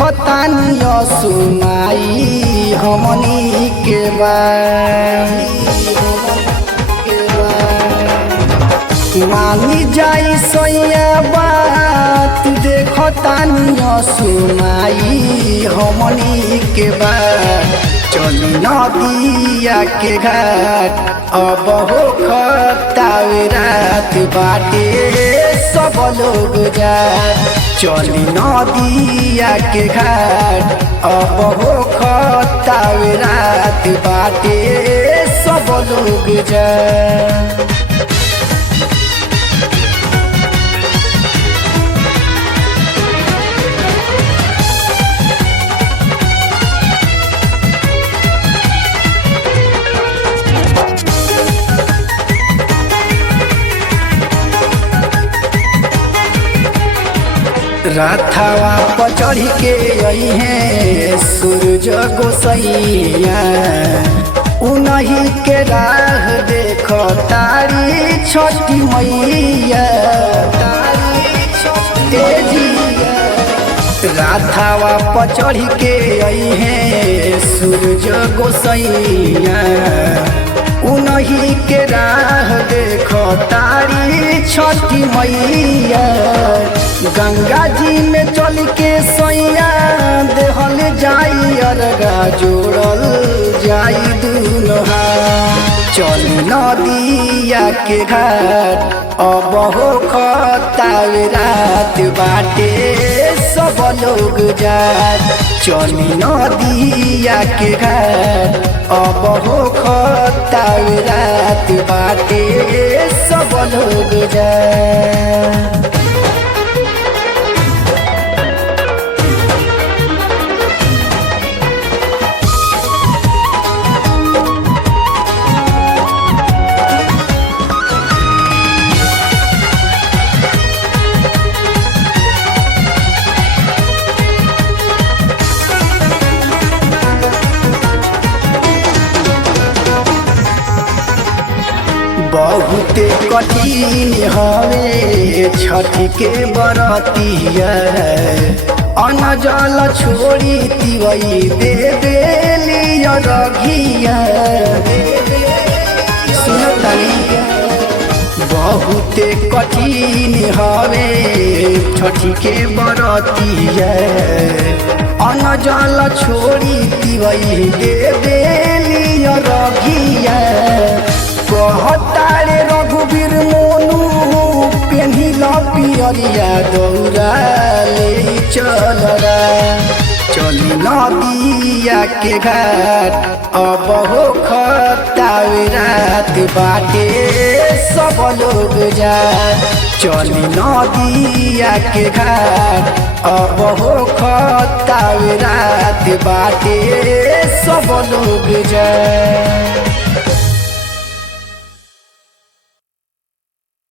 देखतानी सुनाई हमनी के मानी जाई सैया बात देखतानी सुनाई हमनी के चली नदिया के घाट अब हो खतावे रात बाटे सब लोग जा चली नदिया के घाट अब हो खतावे रात बाटे सब लोग जा। राथावा पर चढ़ के आई है सूरज गोसैया उन्हीं के राह देखो तारी छोटी मैया राथावा पर चढ़ के आई है सूरज गोसैया उन्हीं के राह देखो तारी छोटी मैया गंगा जी में चल के सैया देहल जाई अरगा जोड़ल जाई दुनो चल नदिया के घाट अब हो खतावे रात बाटे सब लोग जा चली नदिया के घाट अब हो खतावे रात बाटे सब लोग जा। बहुत कठिन हवे छठ के बरतिया अन्न जल छोड़ी तिवई दे देलिया रघिया सुनतनी बहुत कठिन हवे छठ के बरतिया अन्न जल छोड़ी तिवई दे देलिया रघिया कहतारे रघुवीर मोनू पेन्हिला पियरिया दौड़ा ले चलरा चली नदिया के घाट अब हो खतावे रात बाटे सब लोग जा चली नदिया के घाट अब हो खतावे रात बाटे सब लोग जा।